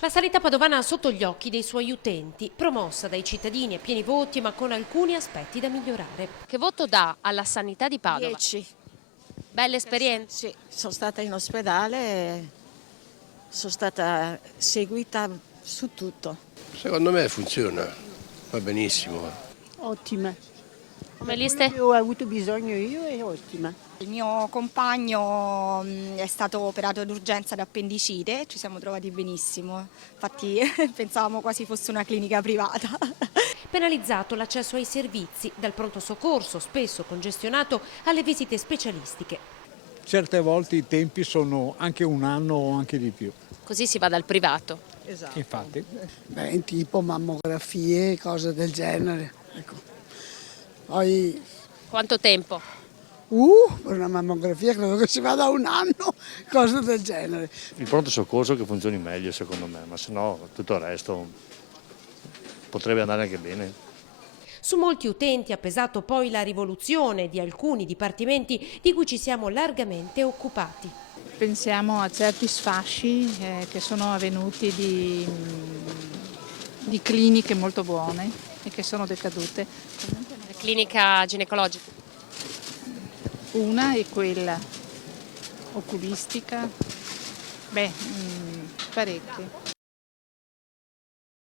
La sanità padovana sotto gli occhi dei suoi utenti, promossa dai cittadini a pieni voti ma con alcuni aspetti da migliorare. Che voto dà alla sanità di Padova? 10. Belle esperienze? Sì, sono stata in ospedale e sono stata seguita su tutto. Secondo me funziona, va benissimo. Ottima. Come Per liste? quello che ho avuto bisogno io è ottima. Il mio compagno è stato operato d'urgenza da appendicite, ci siamo trovati benissimo, infatti pensavamo quasi fosse una clinica privata. Penalizzato l'accesso ai servizi, dal pronto soccorso, spesso congestionato, alle visite specialistiche. Certe volte i tempi sono anche un anno o anche di più. Così si va dal privato. Esatto. Infatti. Beh, tipo mammografie, cose del genere. Ecco. Poi, Quanto tempo? per una mammografia credo che si vada un anno, cose del genere. Il pronto soccorso che funzioni meglio secondo me, ma se no tutto il resto potrebbe andare anche bene. Su molti utenti ha pesato poi la rivoluzione di alcuni dipartimenti di cui ci siamo largamente occupati. Pensiamo a certi sfasci che sono avvenuti di cliniche molto buone e che sono decadute. La clinica ginecologica. Una è quella oculistica, parecchie.